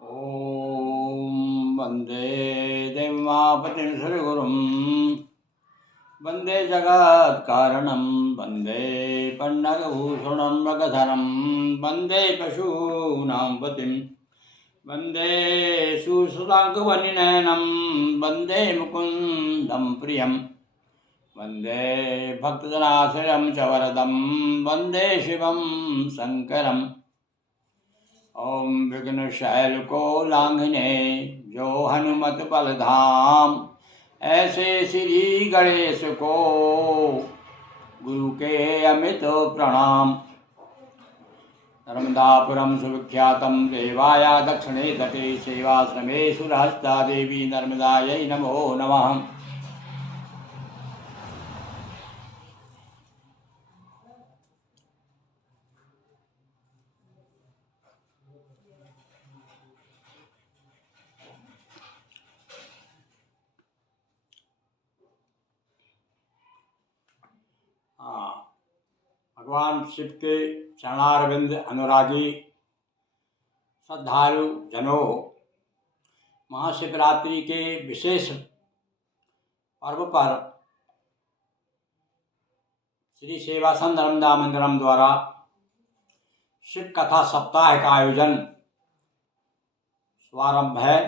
ओम वंदे देवापतिं श्रीगुरुं वंदे जगत्कारणं वंदे पन्नगभूषणं मृगधरं वंदे पशूनां पतिं वंदे सुसुताङ्कवनिनयनं वंदे मुकुन्दं प्रियं वंदे भक्तजनाश्रयं च वरदं वंदे शिवं शङ्करम् ओम विघ्न शैल को लांघने जो हनुमत बल धाम, ऐसे श्री गणेश को गुरु के अमित प्रणाम। नर्मदापुरम सुविख्यातम देवाया दक्षिणे तटे सेवाश्रमे सुरहस्ता देवी नर्मदायै नमो नमः। भगवान शिव के चरणारविंद अनुरागी श्रद्धालु जनों, महाशिवरात्रि के विशेष पर्व पर श्री सेवासन नर्मदा मंदिरम द्वारा शिव कथा सप्ताह का आयोजन शुभारंभ है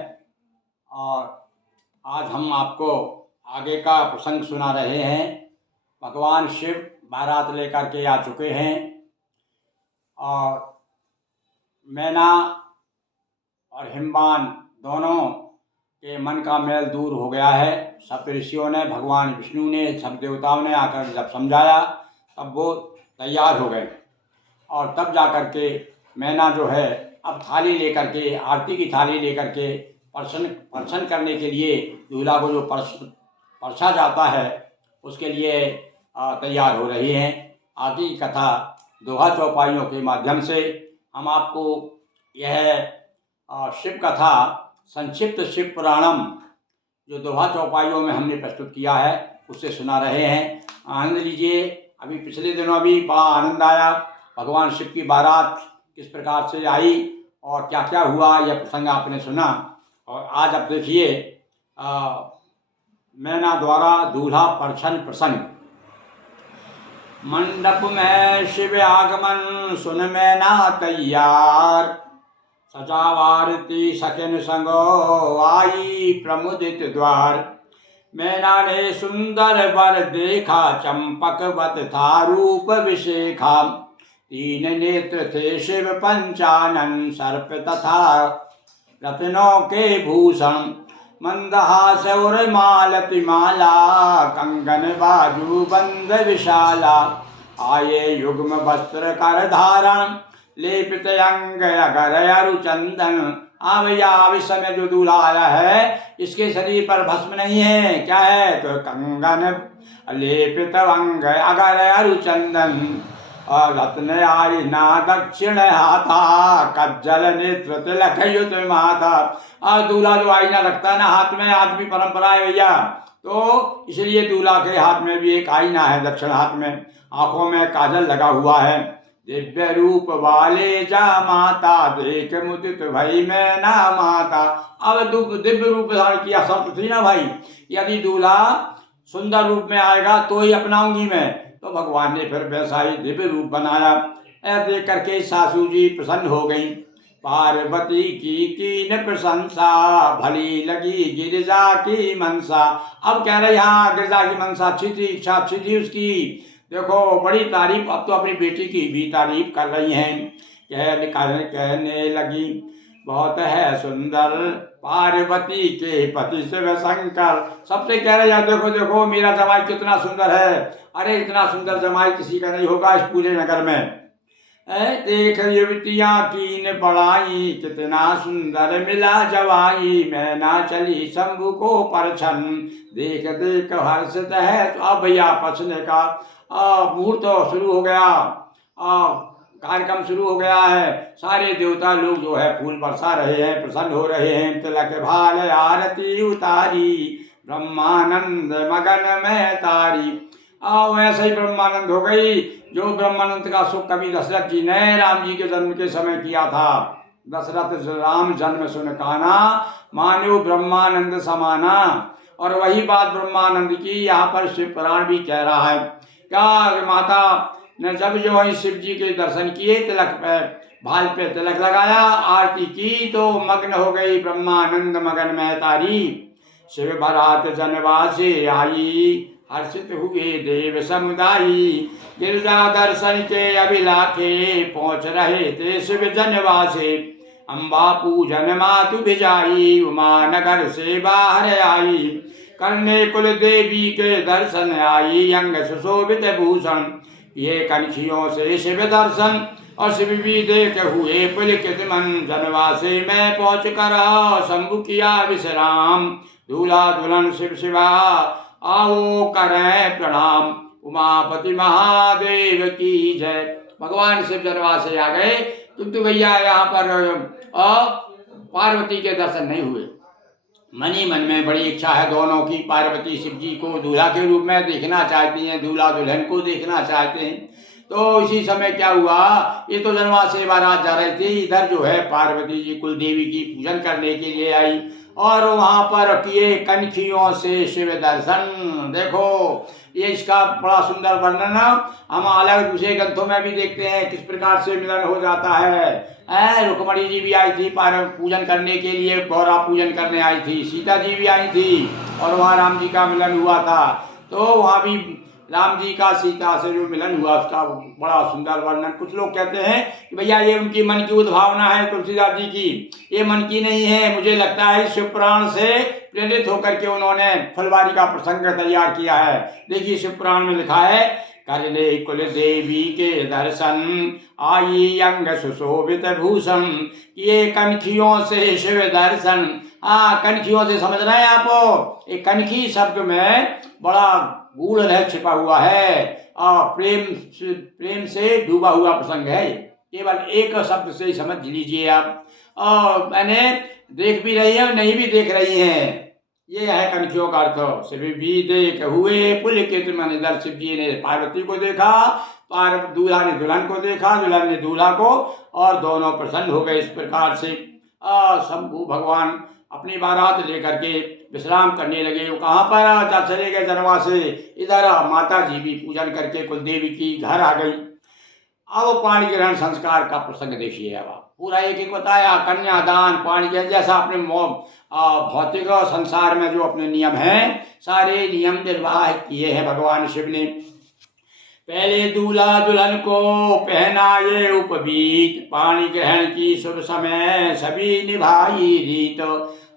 और आज हम आपको आगे का प्रसंग सुना रहे हैं। भगवान शिव बारात लेकर के आ चुके हैं और मैना और हिमवान दोनों के मन का मैल दूर हो गया है। सब ऋषियों ने, भगवान विष्णु ने, सब देवताओं ने आकर जब समझाया तब वो तैयार हो गए और तब जा कर के मैना जो है अब थाली लेकर के, आरती की थाली लेकर के प्रसन्न करने के लिए दूल्हा को जो परसा जाता है उसके लिए तैयार हो रही हैं। आगे की कथा दोहा चौपाइयों के माध्यम से हम आपको यह शिव कथा संक्षिप्त शिव पुराणम जो दोहा चौपाइयों में हमने प्रस्तुत किया है उससे सुना रहे हैं। आनंद लीजिए। अभी पिछले दिनों भी बड़ा आनंद आया। भगवान शिव की बारात किस प्रकार से आई और क्या क्या हुआ यह प्रसंग आपने सुना। और आज अब देखिए मैना द्वारा दूल्हा प्रसन्न। मंडप में शिव आगमन सुन मैना तैयार, सजावारती सखन संगो आई प्रमुदित द्वार। मैना ने सुंदर वर देखा, चंपकवत था रूप विशेखा। तीन नेत्र थे शिव पंचानन, सर्प तथा रत्नों के भूषण। मंदहास और मालती माला, कंगन बाजू बंद विशाला। आये युग्म वस्त्र कर धारण, लेपित अंग अगर अरु चंदन। अब इस समय जो दूल्हा आया है इसके शरीर पर भस्म नहीं है। क्या है? तो कंगन लेपित अंग अगर अरु चंदन। और रत्न आई ना दक्षिण हाथा, कज्जल नेत्र तिलक युत माथा। और दूल्हा जो आईना रखता है ना हाथ में, आज भी परंपरा है भैया, तो इसलिए दूल्हा के हाथ में भी एक आईना है दक्षिण हाथ में। आंखों में काजल लगा हुआ है। दिव्य रूप वाले जा माता, देख मुदित भई मैना माता। अब दिव्य रूप धारण किया, शर्त थी ना भाई, यदि दूल्हा सुंदर रूप में आएगा तो ही अपनाऊंगी मैं। तो भगवान ने फिर वैसा ही दिव्य रूप बनाया। ऐसा देख करके सासू जी प्रसन्न हो गई। पार्वती की कीन प्रशंसा, भली लगी गिरिजा की मनसा। अब कह रहे हाँ गिरिजा की मनसा अच्छी थी, इच्छा अच्छी थी उसकी। देखो बड़ी तारीफ, अब तो अपनी बेटी की भी तारीफ कर रही हैं। कहने लगी बहुत है सुंदर, पार्वती के पति शिव शंकर। सबसे कह रहे हैं देखो देखो मेरा जमाई कितना सुंदर है। अरे इतना सुंदर जमाई किसी का नहीं होगा इस पूरे नगर में। देख युवतियाँ कीन बढ़ाई, कितना सुंदर मिला जवाई। मैना चली शंभु को परछन, देख देख हर्षित है। तो अब भैया पछने का मुहूर्त शुरू हो गया, कार्यक्रम शुरू हो गया है। सारे देवता लोग जो है फूल बरसा रहे हैं, प्रसन्न हो रहे हैं। तिलक भाल आरती उतारी, ब्रह्मानंद मगन में तारी। वैसे ही ब्रह्मानंद हो गई। जो ब्रह्मानंद का सुख कभी दशरथ जी ने राम जी के जन्म के समय किया था। दशरथ राम जन्म सुन काना, मान्यो ब्रह्मानंद समाना। और वही बात ब्रह्मानंद की यहाँ पर शिव पुराण भी कह रहा है। क्या माता ने जब जो है शिव जी के दर्शन किए, तिलक पे भाल पे तिलक लगाया, आरती की, तो मग्न हो गई ब्रह्मानंद मगन में तारी। शिव बरात जनवासे आई, हर्षित हुए देव समुदायी। गिरजा दर्शन के अभिलाखे, पहुँच रहे थे शिव जनवासे। अम्बा पूजन मातु भिजाई, उमा नगर से बाहर आई। करने कुल देवी के दर्शन आई, अंग सुशोभित भूषण। ये कनखियों से शिव दर्शन, और शिव भी देख हुए पुलकित मन। जनवासे में पहुँच कर शंभु किया विश्राम। दूल्हा दुल्हन शिव शिवा आओ करें प्रणाम। उमापति महादेव की जय। भगवान शिव जनवासे आ गए, किंतु भैया यहाँ पर पार्वती के दर्शन नहीं हुए। मन ही मन में बड़ी इच्छा है दोनों की। पार्वती शिव जी को दूल्हा के रूप में देखना चाहती हैं, दूल्हा दुल्हन को देखना चाहते हैं। तो इसी समय क्या हुआ, ये तो जनवासे बारात जा रही थी, इधर जो है पार्वती जी कुल देवी की पूजन करने के लिए आई, और वहाँ पर किए कनखियों से शिव दर्शन। देखो ये इसका बड़ा सुंदर वर्णन हम अलग दूसरे ग्रंथों में भी देखते हैं, किस प्रकार से मिलन हो जाता है। रुक्मणी जी भी आई थी पूजन करने के लिए, गौरा पूजन करने आई थी। सीता जी भी आई थी, और वहाँ राम जी का मिलन हुआ था। तो वहाँ भी राम जी का सीता से जो मिलन हुआ, उसका बड़ा सुंदर वर्णन। कुछ लोग कहते हैं कि भैया ये उनकी मन की उद्भावना है तुलसीदास जी की, ये मन की नहीं है। मुझे लगता है शिवपुराण से प्रेरित होकर के उन्होंने फुलवारी का प्रसंग तैयार किया है। देखिए शिवपुराण में लिखा है, कर ले कुल देवी के दर्शन, आई अंग सुशोभित भूषण। ये कनखियों से शिव दर्शन। कनखियों से समझ रहे हैं आप, एक कनखी शब्द में बड़ा गूढ़ रहस्य छिपा हुआ है। प्रेम से डूबा हुआ प्रसंग है। केवल एक शब्द से ही समझ लीजिए आप। मैंने देख भी रही है और नहीं भी देख रही हैं, ये है कनखियों का अर्थ। शिव भी देख हुए पुलकित मन। इधर शिव जी ने पार्वती को देखा, दूल्हा ने दुल्हन को देखा, दुल्हन ने दूल्हा को, और दोनों प्रसन्न हो गए। इस प्रकार से शंभु भगवान अपनी बारात लेकर के विश्राम करने लगे। वो कहाँ पर चले गए, जनवासे। इधर माता जी भी पूजन करके कुलदेवी की घर आ गई। अब पाणी ग्रहण संस्कार का प्रसंग देखिए। अब पूरा एक एक बताया, कन्यादान, पाणी ग्रहण, जैसा अपने भौतिक संसार में जो अपने नियम हैं, सारे नियम निर्वाह किए हैं भगवान शिव ने। पहले दूल्हा दुल्हन को पहनाए उपवीत, पाणी ग्रहण की शुभ समय सभी निभाई रीत।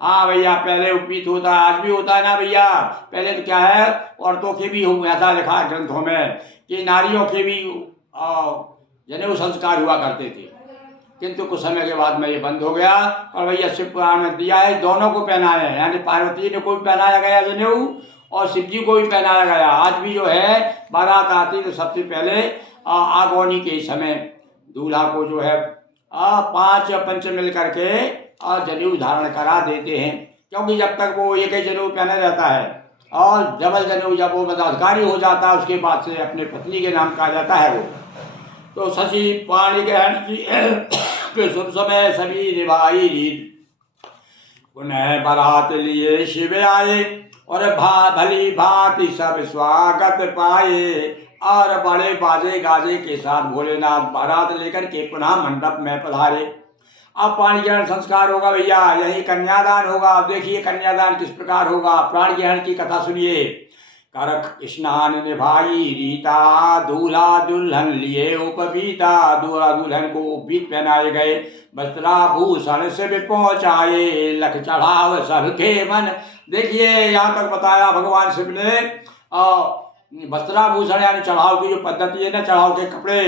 हाँ भैया, पहले उपवीत होता है, आज भी होता है ना भैया। पहले तो क्या है, औरतों के भी ऐसा लिखा है ग्रंथों में कि नारियों के भी जनेऊ संस्कार हुआ करते थे, किंतु कुछ समय के बाद में ये बंद हो गया। और भैया शिव पुराण में दिया है, दोनों को पहनाया है, यानी पार्वती ने को भी पहनाया गया जनेऊ, और शिव जी को भी पहनाया गया। आज भी जो है बारात आती तो सबसे पहले आगोनी के समय दूल्हा को जो है 5 पंच मिल करके जनेऊ धारण करा देते हैं, क्योंकि जब तक वो एक ही जनेऊ पहने रहता है, और डबल जनेऊ जब वो मदाधिकारी हो जाता है, उसके बाद से अपने पत्नी के नाम कहा जाता है वो। तो शशि पाणी ग्रहण की शुभ समय सभी निभाई रीत। पुनः बारात लिए शिव आए, और भली भांति सब स्वागत पाए। और बड़े बाजे गाजे के साथ भोलेनाथ बारात लेकर के पुनः मंडप में पधारे। अब पाणी ग्रहण संस्कार होगा भैया, यही कन्यादान होगा। देखिए कन्यादान किस प्रकार होगा, प्राण ग्रहण की कथा सुनिए। करक स्नान निभाई रीता, दूल्हा दुल्हन लिए उपवीता। दूल्हा दुल्हन को उपवीत पहनाए गए, वस्त्राभूषण से भी पहुँचाए, लख चढ़ाव सबके मन। देखिए यहाँ तक बताया भगवान शिव ने वस्त्राभूषण यानी चढ़ाव की जो पद्धति है ना, चढ़ाव के कपड़े,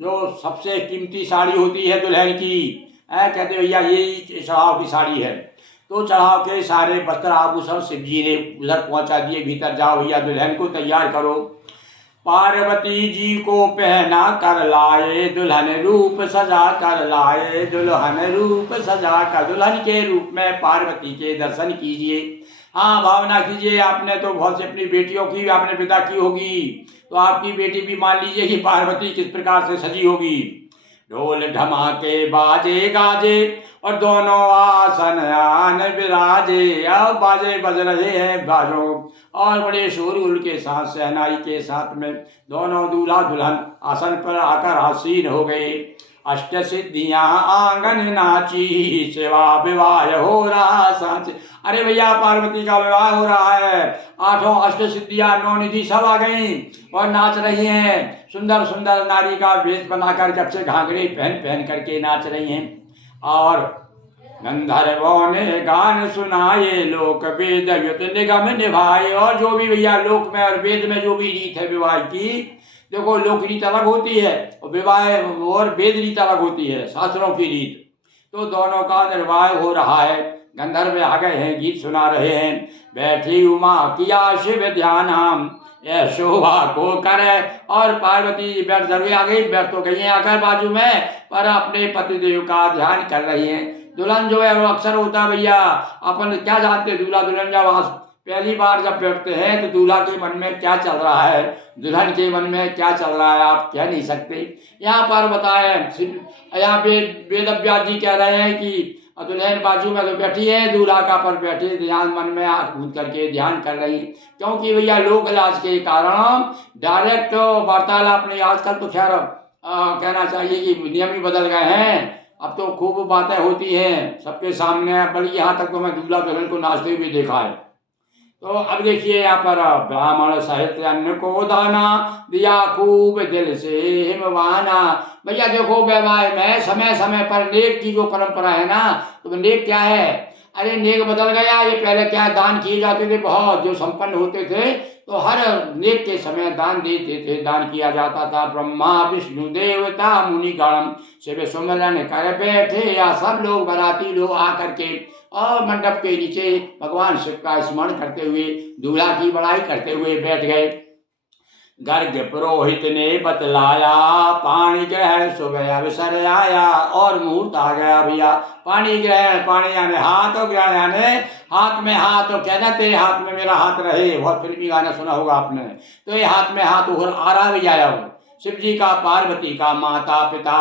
जो सबसे कीमती साड़ी होती है दुल्हन की, कहते भैया ये चढ़ाव की साड़ी है। तो चढ़ाव के सारे वस्त्र आभूषण शिव जी ने उधर पहुंचा दिए, भीतर जाओ भैया दुल्हन को तैयार करो। पार्वती जी को पहना कर लाए, दुल्हन रूप सजा कर लाए, दुल्हन रूप सजा कर। दुल्हन के रूप में पार्वती के दर्शन कीजिए। हाँ भावना कीजिए, आपने तो बहुत से अपनी बेटियों की आपने विदा की होगी, तो आपकी बेटी भी मान लीजिए कि पार्वती किस प्रकार से सजी होगी। ढोल ढमाके बाजे गाजे और दोनों आसन आन विराजे। अब बाजे बज रहे हैं बाजों और बड़े शोरगुल के साथ शहनाई के साथ में दोनों दूल्हा दुल्हन आसन पर आकर आसीन हो गए। अष्ट सिद्धियां आंगन नाची सेवा विवाह हो रहा साच। अरे भैया पार्वती का विवाह हो रहा है, आठों अष्ट सिद्धियां नौ निधि सब आ गई और नाच रही हैं। सुंदर सुंदर नारी का वेश बनाकर कच्चे घाघरे पहन पहन करके नाच रही हैं। और गंधर्वों ने गान सुनाए लोक वेद युत निगम निभाए। और जो भी भैया लोक में और वेद में जो भी रीत है विवाह की, देखो लोक रीत अलग होती है और विवाह और वेद रीत अलग होती है, शास्त्रों की रीत। तो दोनों का निर्वाह हो रहा है। गंधर्व आ गए हैं, गीत सुना रहे हैं। बैठी उमा किया शिव ध्यान यह शोभा को करे। और पार्वती बैठ जरूर आ गई, बैठ तो गई हैं आकर बाजू में, पर अपने पतिदेव का ध्यान कर रही हैं। दुल्हन जो है वो अक्सर होता है भैया, अपन क्या जानते, दूल्हा दुल्हन जब पहली बार जब बैठते हैं तो दूल्हा के मन में क्या चल रहा है, दुल्हन के मन में क्या चल रहा है, आप कह नहीं सकते। यहाँ पर बताए, यहाँ पे वेद व्यास जी कह रहे हैं कि दुल्हन बाजू में तो बैठी है, दूल्हा का पर बैठे ध्यान मन में आँख मूंद करके ध्यान कर रही। क्योंकि भैया लोक लाज के कारण डायरेक्ट वार्तालाप नहीं, आजकल तो खैर कहना चाहिए कि नियम ही बदल गए हैं। अब तो खूब बातें होती हैं सबके सामने, बल्कि यहाँ तक तो मैं दूल्हा दुल्हन को नाचते हुए देखा है। तो अब देखिए यहाँ पर ब्राह्मण साहित्य अन्न को दाना दिया खूब दिल से हिमवाना। भैया देखो वैवाह में समय समय पर नेक की जो परंपरा है ना, तो नेक क्या है, अरे नेक बदल गया। ये पहले क्या दान किए जाते थे, बहुत जो संपन्न होते थे तो हर नेक के समय दान देते थे, दान किया जाता था। ब्रह्मा विष्णु देवता मुनि गणम शिव सुमिरन कर बैठे, या सब लोग बाराती लोग आकर के और मंडप के नीचे भगवान शिव का स्मरण करते हुए दूल्हा की बड़ाई करते हुए बैठ गए। गर्ग पुरोहित ने बतलाया पानी ग्रहण सुबह अवसर आया। और मुहूर्त आ गया भैया, पानी ग्रहण, पानी यानी हाथ और ग्रहण यानी हाथ में हाथ, तो कहना तेरे हाथ में मेरा हाथ रहे, बहुत फिल्मी गाना सुना होगा आपने। तो ये हाथ में हाथ उभर आ रहा भी आया हो, शिव जी का पार्वती का माता पिता,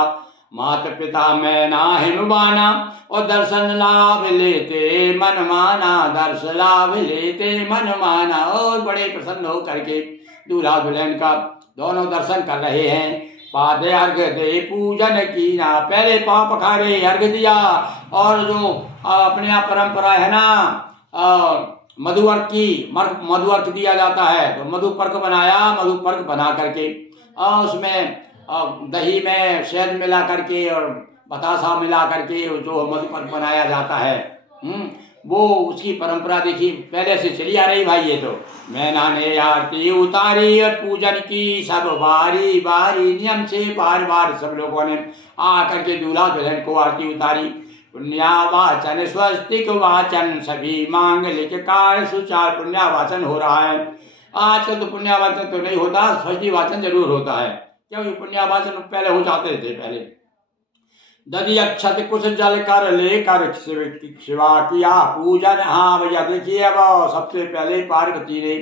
माता पिता में ना हिमवाना। और दर्शन लाभ लेते मन माना, दर्शन लाभ लेते मन माना। और बड़े प्रसन्न हो करके दूल्हा दुल्हन का दोनों दर्शन कर रहे हैं। पादे अर्घ दे पूजन की ना, पहले पाँव पखारे अर्घ दिया। और जो अपने यहाँ परंपरा है ना मधुवर्क की, मधुवर्क दिया जाता है, तो मधुपर्क बनाया, मधुपर्क बना करके और उसमें दही में शहद मिला करके और बतासा मिला करके जो मधुपर्क बनाया जाता है, वो उसकी परंपरा देखी पहले से चली आ रही भाई। ये तो मैना ने आरती उतारी और पूजन की सब बारी बारी, नियम से बार बार सब लोगों ने आ करके दूल्हा दुल्हन को आरती उतारी। पुण्यावाचन स्वस्तिक वाचन सभी मांगलिक कार्य सुचार, पुण्यावाचन हो रहा है। आजकल तो पुण्यावाचन तो नहीं होता, स्वस्ति वाचन जरूर होता है, क्योंकि पुण्यावाचन पहले हो जाते थे। पहले दधि अक्षत कुछ जल कर लेकर शिवा किया पूजन। हाँ भैया देखिए, अब सबसे पहले पार्वती ने,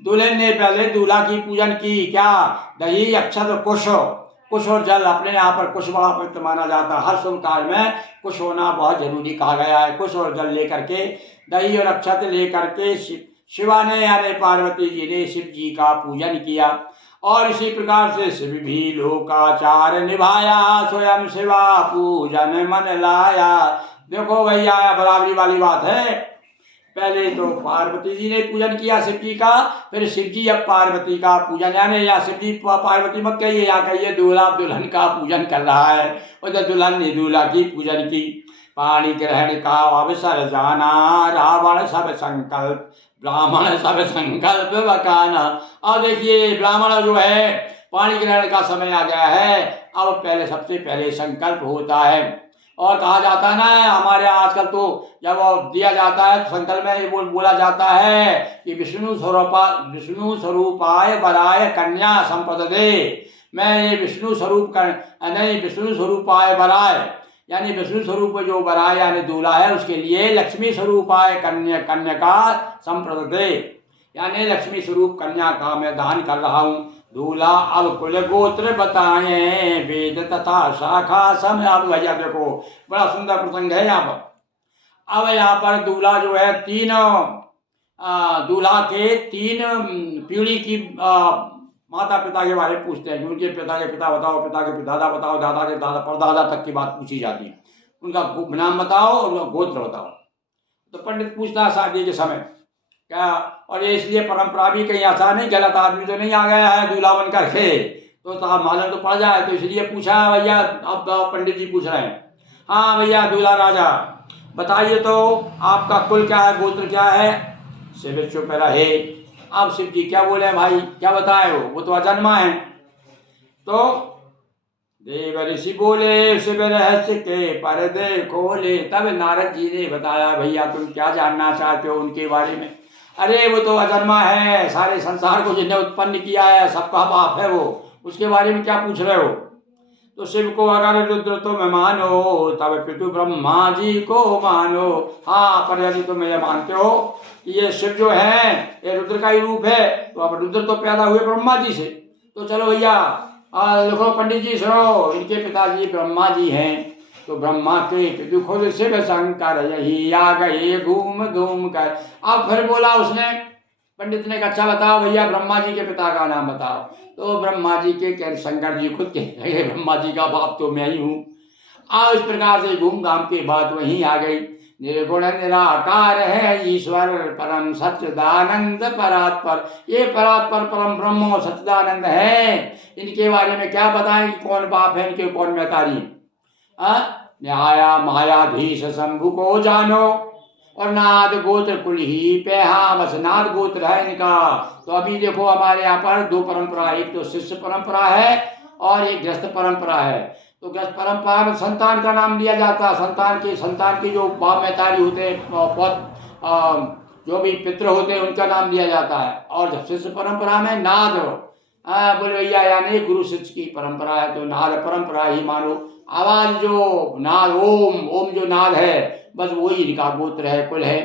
दुल्हन ने पहले दूल्हा की पूजन की। क्या, दही अक्षत कुश, कुश और जल। अपने यहाँ पर कुश बड़ा पवित्र माना जाता है, हर शुभ कार्य में कुश होना बहुत जरूरी कहा गया है। कुश और जल लेकर के, दही और अक्षत लेकर के शिवा ने यानी पार्वती जी ने शिव जी का पूजन किया। और इसी प्रकार से शिव भी लोकाचार निभाया, स्वयं शिवा पूजन मन लाया। देखो भैया बराबरी वाली बात है, पहले तो पार्वती जी ने पूजन किया शिव जी का, फिर शिव जी अब पार्वती का पूजन, यानी या शिव जी पार्वती मत कहिए, या कहिए दूल्हा दुल्हन का पूजन कर रहा है। उधर दुल्हन ने दूल्हा की पूजन की। पाणी ग्रहण का अवसर जाना, रावण सब संकल्प ब्राह्मण सब संकल्प बकाना। अब देखिए ब्राह्मण जो है, पाणी ग्रहण का समय आ गया है, अब पहले सबसे पहले संकल्प होता है। और कहा जाता है ना, हमारे आजकल तो जब दिया जाता है तो संकल्प में ये बोला जाता है कि विष्णु स्वरूपाय वराय कन्या संपददे। मैं ये विष्णु स्वरूप नहीं, विष्णु स्वरूपाय वराय यानी विष्णु स्वरूप जो वराय यानी दूल्हा है, उसके लिए लक्ष्मी स्वरूपाय कन्या का संप्रदे, यानी लक्ष्मी स्वरूप कन्या का मैं दान कर रहा हूँ। दूल्हा अब कुल गोत्र बताएं, वेद तथा शाखा सम। अब भैया देखो बड़ा सुंदर प्रसंग है यहाँ पर। अब यहाँ पर दूल्हा जो है दूल्हा के तीन पीढ़ी की माता पिता के बारे में पूछते हैं कि उनके पिता के पिता बताओ, पिता के दादा बताओ, दादा के दादा परदादा तक की बात पूछी जाती है। उनका नाम बताओ और उनका गोत्र बताओ। तो पंडित पूछता है शादी के समय क्या, और ये इसलिए परंपरा भी कहीं ऐसा नहीं, गलत आदमी तो नहीं आ गया है दूल्हा बन करके तो साहब मालूम तो पड़ जाए, तो इसलिए पूछा भैया। अब पंडित जी पूछ रहे हैं, हाँ भैया दूल्हा राजा बताइए तो आपका कुल क्या है, गोत्र क्या है। शिव चुप रहे। अब शिव जी क्या बोले भाई, क्या बताए वो तो अजन्मा है। तो देव ऋषि बोले शिव रहस्य के पर्दे खोले। तब नारद जी ने बताया भैया तुम क्या जानना चाहते हो उनके बारे में। अरे वो तो अजन्मा है, सारे संसार को जिसने उत्पन्न किया है, सबका बाप है वो, उसके बारे में क्या पूछ रहे हो। तो शिव को अगर रुद्र तुम मानो, तब पितु ब्रह्मा जी को मानो। हाँ पर यदि तुम ये मानते हो कि ये शिव जो है ये रुद्र का ही रूप है, तो अब रुद्र तो पैदा हुए ब्रह्मा जी से, तो चलो भैया लिखो पंडित जी सुनो, इनके पिताजी ब्रह्मा जी हैं। तो ब्रह्मा के पितु खुद शिव शंकर यही आ गए घूम घूम कर। अब फिर बोला उसने, पंडित ने कहा अच्छा बताओ भैया ब्रह्मा जी के पिता का नाम बताओ। तो ब्रह्मा जी के शंकर जी खुद कहने लगे ब्रह्मा जी का बाप तो मैं ही हूँ। अब इस प्रकार से घूम घाम के बात वहीं आ गई। निर्गुण निराकार है ईश्वर परम सच्चिदानंद परात्पर। ये परात्पर परम ब्रह्म और सच्चिदानंद है, इनके बारे में क्या बताएं कि कौन बाप है इनके, कौन महतारी है। न्याया मायाधीश शंभु को जानो, और नाद गोत्र कुल ही पे। हाँ बस नाद गोत्र है इनका। तो अभी देखो हमारे यहाँ पर दो परंपरा, एक तो शिष्य परंपरा है और एक गृहस्थ परंपरा है। तो गृहस्थ परंपरा में संतान का नाम लिया जाता है, संतान के जो बाप महतारी होते हैं, जो भी पितृ होते हैं उनका नाम लिया जाता है। और जब शिष्य परंपरा में नाद बोले भैया यानी गुरु शिष्य की परंपरा है, तो नाद परंपरा ही मानो। आवाज जो नाद ओम जो नाद है बस वही इनका गोत्र है, कुल है।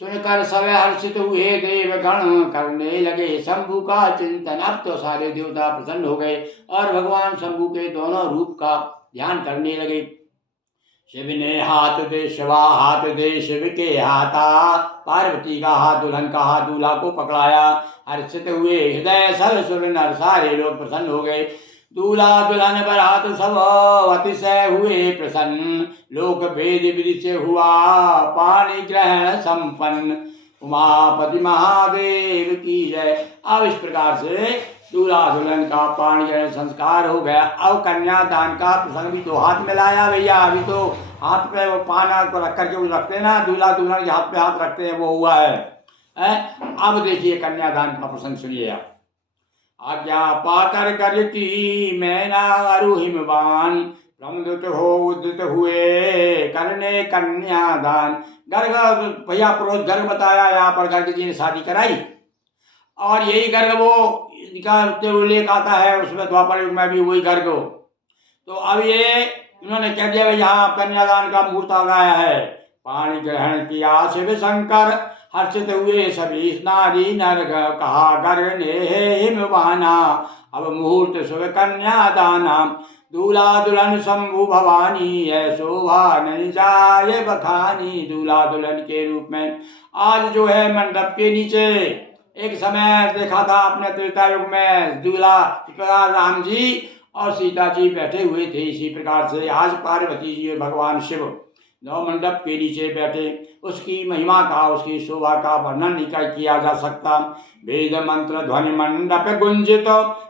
सुनकर सब हर्षित हुए देवगण, करने लगे शंभु का चिंतन। अब तो सारे देवता प्रसन्न हो गए और भगवान शंभु के दोनों रूप का ध्यान करने लगे। शिव ने हाथ दे शिव के हाथा, पार्वती का हाथ दुल्हन का हाथ दूल्हा को पकड़ाया। हर्षित हुए हृदय सब सुर नर, सारे लोग प्रसन्न हो गए। दूल्हा दुल्हन पर हाथ सब अतिशय हुए प्रसन्न, लोक भेद विधि से हुआ पाणी ग्रहण संपन्न। उमापति महादेव की जय। अब इस प्रकार से दूल्हा दुल्हन का पाणी ग्रहण संस्कार हो गया। अब कन्यादान का प्रसंग भी तो हाथ में लाया भैया। अभी तो हाथ पे वो पाना को रख करके वो रखते हैं ना, दूल्हा दुल्हन के हाथ पे हाथ रखते हैं, वो हुआ है। अब देखिए कन्यादान का प्रसंग सुनिए आप। आज्ञा पाकर करती मैना अरु हिमवान, प्रमुदित हो उदित हुए करने कन्यादान। गर्ग भैया पुरोहित गर्ग बताया, यहाँ पर गर्ग जी ने शादी कराई और यही गर्ग वो इनका उल्लेख आता है उसमें, द्वापर युग में भी वही गर्ग हो। तो अब ये इन्होंने कह दिया यहाँ कन्यादान का मुहूर्त आ गया है। पाणी ग्रहण किया शिव शंकर, हर्षित हुए सभी नारी नर, कहा गर्ग ने हिमवाना, अब मुहूर्त शुभ कन्यादाना। दूल्हा दुल्हन शंभु भवानी, है शोभा नहीं जाए बखानी। दूल्हा दुल्हन के रूप में आज जो है मंडप के नीचे, एक समय देखा था आपने त्रेता युग में दूल्हा राम जी और सीता जी बैठे हुए थे। इसी प्रकार से आज पार्वती जी भगवान शिव नौ मंडप के नीचे बैठे। उसकी महिमा का, उसकी शोभा का वर्णन नहीं किया जा सकता। वेद मंत्र ध्वनि मंडप गुंजित,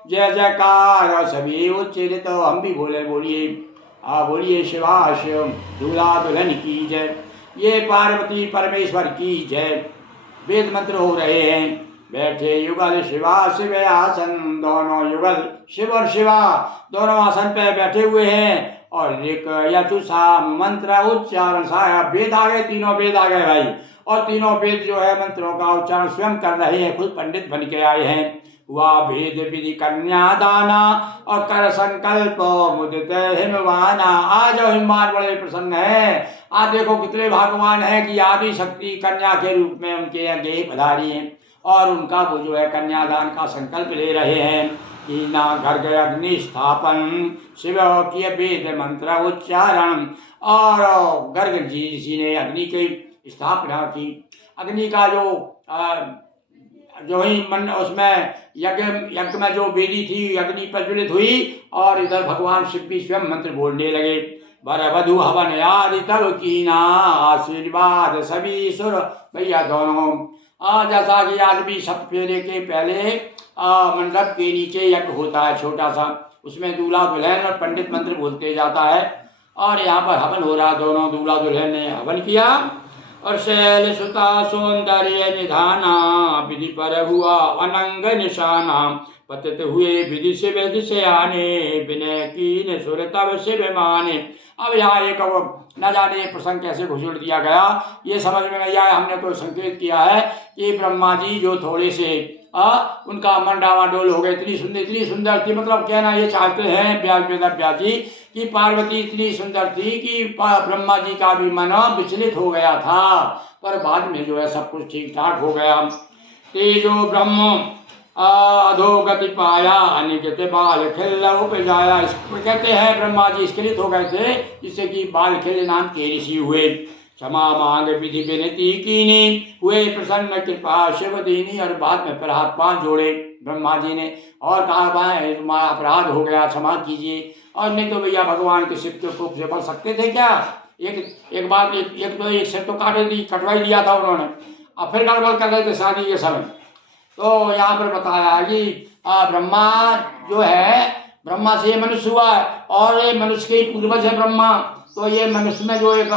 जय जयकार सभी उच्चरित। हम भी बोलिए शिवा शिव, दूल्हा दुल्हन की जय, ये पार्वती परमेश्वर की जय। वेद मंत्र हो रहे हैं। बैठे युगल शिवा शिव आसन, दोनों युगल शिव और शिवा दोनों आसन पे बैठे हुए हैं। और ऋक यजु साम मंत्र उच्चारण साया, वेद आ गए, तीनों वेद आ गए भाई। और तीनों वेद जो है मंत्रों का उच्चारण स्वयं कर रहे हैं, खुद पंडित बन के आए हैं। हुआ भेद विधि कन्यादाना, और कर संकल्प मुदित हिमवाना। आज हिमवान बड़े प्रसन्न है। आज देखो कितने भगवान है कि आदि शक्ति कन्या के रूप में उनके आगे पधारी हैं और उनका वो जो है कन्यादान का संकल्प ले रहे हैं। कीना गर्ग अग्नि स्थापन, शिव किए वेद मंत्र उच्चारण। और गर्ग जी ने अग्नि की स्थापना की। अग्नि का जो ही मन उसमें यज्ञ में जो वेदी थी अग्नि प्रज्वलित हुई और इधर भगवान शिव भी स्वयं मंत्र बोलने लगे। वर वधु हवन आदि तब कीना आशीर्वाद सभी सुर भैया दोनों। जैसा कि आज भी सब फेरे के पहले मंडप के नीचे यज्ञ होता है छोटा सा, उसमें दूल्हा दुल्हन और पंडित मंत्र बोलते जाता है। और यहाँ पर हवन हो रहा, दोनों दूल्हा दुल्हन ने हवन किया। और शैल सुता सौंदर्य निधाना, विधि पर हुआ अनंग निशाना। पतित हुए विधि से वेद से आने, विनय कीन सुर तब शिव माने। अब यहाँ एक न जाने प्रसंग कैसे घुसड़ दिया गया, ये समझ में नहीं आया। हमने तो संकेत किया है कि ब्रह्मा जी जो थोड़े से उनका मन डावाडोल हो गए, इतनी सुंदर थी। मतलब कहना ये चाहते हैं व्यास जी कि पार्वती इतनी सुंदर थी कि ब्रह्मा जी का भी मन विचलित हो गया था, पर बाद में जो है सब कुछ ठीक ठाक हो गया। तेजो ब्रह्म अधोगति पाया, अनिकेत बाल खिल उपजाया। इसको कहते हैं ब्रह्मा जी स्खलित हो गए थे, जिससे कि बाल खिल नाम के ऋषि हुए। क्षमा मांग विधि विनती कीनी, हुए प्रसन्न कृपा शिव दीनी। और बाद में फिर हाथ पांव जोड़े ब्रह्मा जी ने और कहा भाई तुम्हारा अपराध हो गया, क्षमा कीजिए। और नहीं तो भैया भगवान के शिव के कोप से बल सकते थे क्या? एक बात एक सिर तो कटवाई दिया था उन्होंने, और फिर गड़बड़ कर रहे थे शादी के समय। तो यहाँ पर बताया कि ब्रह्मा जो है, ब्रह्मा से ये मनुष्य हुआ है और ये मनुष्य के पूर्वज है ब्रह्मा। तो ये मनुष्य में जो एक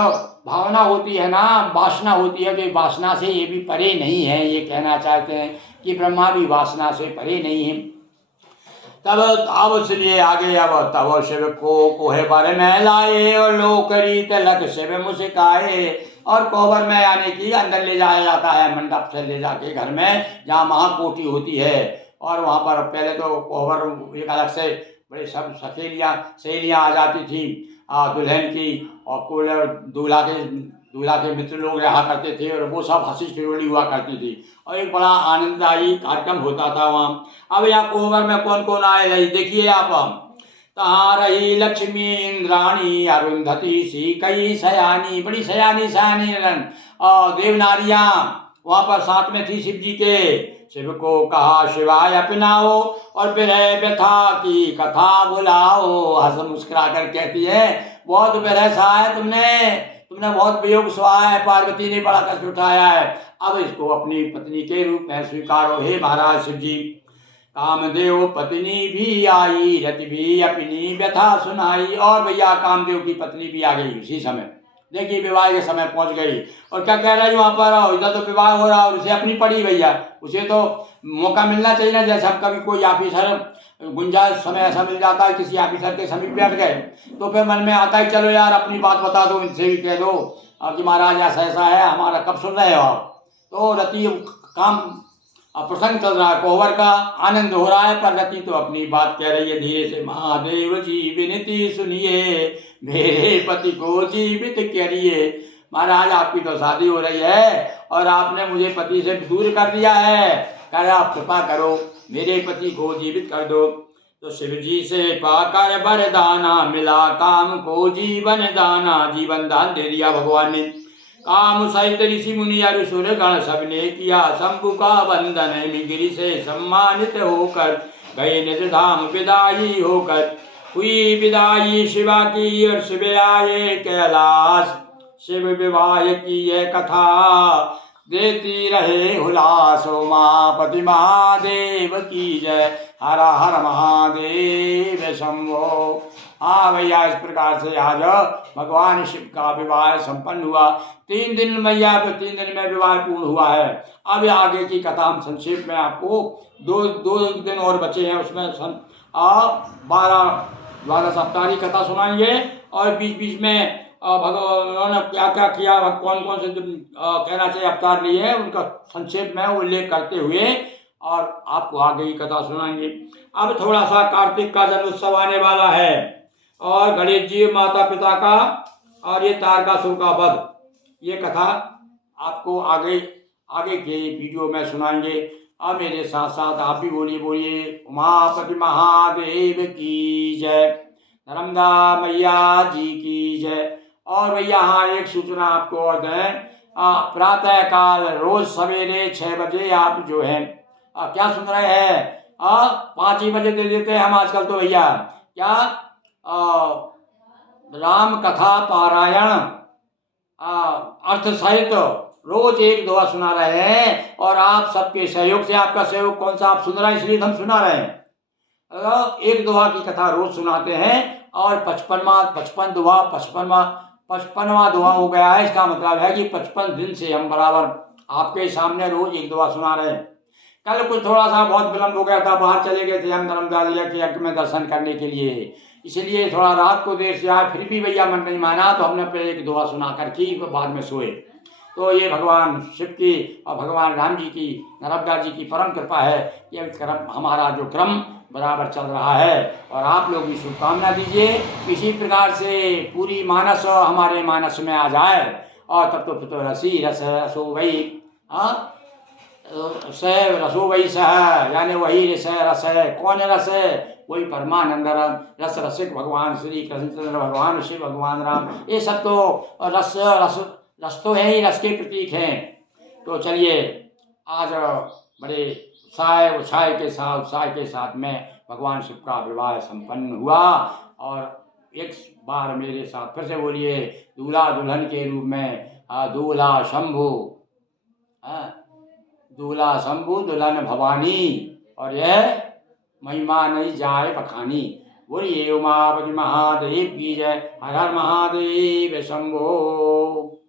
भावना होती है ना, वासना होती है, तो वासना से ये भी परे नहीं है। ये कहना चाहते हैं कि ब्रह्मा भी वासना से परे नहीं है। तब अब इसलिए आगे अब तब शिव को कोहे बारे में लाए, और लोक रीत लग शिव मुस्काए। और कोहबर में यानी कि अंदर ले जाया जाता है, मंडप से ले जाके घर में जहाँ महाकोटी होती है। और वहाँ पर पहले तो कोहबर एक अलग से बड़े सब सहेलियाँ आ जाती थी दुल्हन की, और दूल्हा के मित्र लोग रहा करते थे, और वो सब हंसी ठिठोली हुआ करती थी, और एक बड़ा आनंददायी कार्यक्रम होता था वहाँ। अब यहाँ कोहबर में कौन कौन आए रही देखिए आप। तहाँ रही लक्ष्मी इंद्राणी, अरुंधति सी कई सयानी। बड़ी सयानी और देवनारियाँ वहाँ पर साथ में थी शिव जी के। शिव को कहा शिवाय अपनाओ, और विरह व्यथा की कथा बुलाओ। हंस मुस्कुरा कर कहती है बहुत विरह सा है तुमने बहुत वियोग सहा है, पार्वती ने बड़ा कष्ट उठाया है। अब इसको अपनी पत्नी के रूप में स्वीकारो हे महाराज शिव जी। कामदेव पत्नी भी आई, रति भी अपनी व्यथा सुनाई। और भैया कामदेव की पत्नी भी आ गई उसी समय। देखिए विवाह के समय पहुंच गई, और क्या कह रही वहाँ पर, इधर तो विवाह हो रहा और उसे अपनी पड़ी भैया। उसे तो मौका मिलना चाहिए ना, जैसे हम कभी कोई ऑफिसर गुंजाइश समय ऐसा मिल जाता है किसी ऑफिसर के समीप बैठ गए, तो फिर मन में आता है चलो यार अपनी बात बता दो, इनसे भी कह दो कि महाराज ऐसा है, हमारा कब सुन रहे हो आप। तो रति काम प्रसंग चल रहा है, कोहबर का आनंद हो रहा है, पर रति तो अपनी बात कह रही है धीरे से। महादेव जी विनती सुनिए, मेरे पति को जीवित करिए। महाराज आपकी तो शादी हो रही है और आपने मुझे पति से दूर कर दिया है, कर आप कृपा करो मेरे पति को जीवित कर दो। तो शिव जी से पाकर वरदाना, मिला काम को जीवन दाना। जीवन दान दे दिया भगवान ने। काम सहित ऋषि मुनि असुर गण सबने किया, शंभु का वंदन गिरि से सम्मानित होकर गए निज धाम विदाई होकर। हुई विदाई शिवा की और शिव आए कैलाश, शिव विवाह की यह कथा देती रहे हुलास। उमापति महादेव की जय, हर हर महादेव शंभो। हाँ भैया इस प्रकार से आज भगवान शिव का विवाह संपन्न हुआ। 3 दिन में विवाह पूर्ण हुआ है। अब आगे की कथा हम संक्षेप में आपको दो दिन और बचे हैं, उसमें 12 सप्ताह की कथा सुनाएंगे, और बीच बीच में भगवान ने क्या क्या किया, कौन कौन से कहना चाहिए अवतार लिए हैं, उनका संक्षेप में उल्लेख करते हुए और आपको आगे की कथा सुनाएंगे। अब थोड़ा सा कार्तिक का जन्मोत्सव आने वाला है, और गणेश जी माता पिता का, और ये तारकासुर का वध, ये कथा आपको आगे के वीडियो में सुनाएंगे। और मेरे साथ साथ आप भी बोलिए बोलिए उमापति महादेव की जय, नर्मदा मैया जी की जय। और भैया हाँ एक सूचना आपको और दें, प्रातः काल रोज सवेरे 6 बजे आप जो है क्या सुन रहे हैं, 5 ही बजे दे देते हैं हम आजकल तो भैया, क्या राम कथा पारायण अर्थ सहित रोज एक दोहा सुना रहे हैं। और आप सबके सहयोग से, आपका सहयोग कौन सा, आप सुन रहे हैं इसलिए हम सुना रहे हैं। एक दोहा की कथा रोज सुनाते हैं और 55वां दोहा हो गया है। इसका मतलब है कि 55 दिन से हम बराबर आपके सामने रोज एक दोहा सुना रहे हैं। कल कुछ थोड़ा सा बहुत विलम्ब हो गया था, बाहर चले गए थे हम नर्मदा जिला के यज्ञ में दर्शन करने के लिए, इसलिए थोड़ा रात को देर से आए, फिर भी भैया मन नहीं माना तो हमने फिर एक दोहा सुना कर की बाद में सोए। तो ये भगवान शिव की और भगवान राम जी की, नर्मदा जी की परम कृपा है कि क्रम हमारा जो क्रम बराबर चल रहा है। और आप लोग भी शुभकामना दीजिए इसी प्रकार से पूरी मानस हमारे मानस में आ जाए। और तब तो फिर तो रसी रस रसो वही रसो वही सह, यानी वही रस है। कौन रस है? वही परमानंद रस रसिक भगवान श्री कृष्ण भगवान शिव भगवान राम, ये सब तो रस रस रस तो है ही, रस के प्रतीक हैं। तो चलिए आज बड़े उत्साह के साथ में भगवान शिव का विवाह संपन्न हुआ। और एक बार मेरे साथ फिर से बोलिए, दूल्हा दुल्हन के रूप में दूल्हा शंभु, दूल्हा शंभु दुल्हन भवानी, और यह महिमा नहीं जाए बखानी। बोलिए उमापति महादेव की जय। हर हर महादेव शंभो।